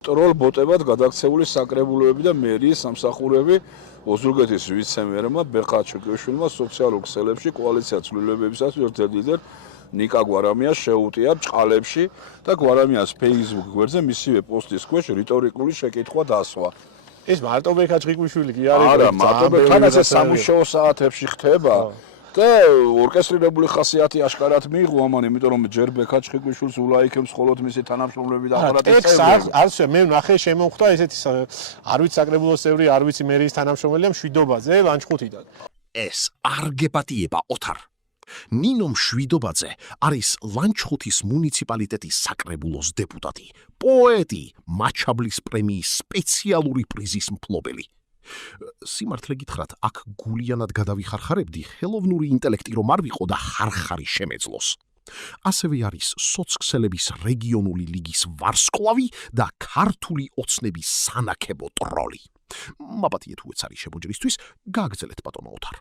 ტროლ ბოტებად გადაქცეული საკრებულოები და მერიის სამსახურები ოზურგეთის ვიცე-მერმა ბეყა ჩიკიშვილმა სოციალურ ქსელებში კოალიცია ცვლილებებისას ერთ-ერთ ლიდერ ნიკა გვარამიას შეუტია ბჭყალებში და გვარამიას Facebook გვერდზე მისივე პოსტის ქვეშ რიტორიკული შეკითხვა დასვა. ეს მარტო ბექა ჩიკიშვილი კი არის. არა, მარტო ბექანაზე სამუშაო საათებში ხდება. და ორკესტრირებული ხასიათი აშკარად მიიღო ამან, იმიტომ რომ ჯერ ბექა ჩხიკვიშვილს ულაიქებს მხოლოდ მისი თანამშრომლები და აპარატის წევრები. არც მე ვნახე შემოხვდა ესეთი არ ვიცი საკრებულოს წევრი, არ ვიცი მერიის თანამშრომელია მშვიდობაზე ლანჩხუთიდან. ეს არ გეპატიება ოთარ. ნინო მშვიდობაძე არის ლანჩხუთის მუნიციპალიტეტის საკრებულოს დეპუტატი, პოეტი, მაჩაბლის პრემიის სპეციალური პრიზის მფლობელი. სიმართლე გითხრათ, აქ გულიანად გადავიხარხარებდი ხელოვნური ინტელექტი რომ არ ვიყო და ხარხარი შემეძლოს. ასევე არის სოცქსელების რეგიონული ლიგის ვარსკვლავი და ქართული ოცნების სანაქებო ტროლი. მაპატიეთ უეცარი შემოჯრისთვის, გააგრძელეთ ბატონო ოთარ.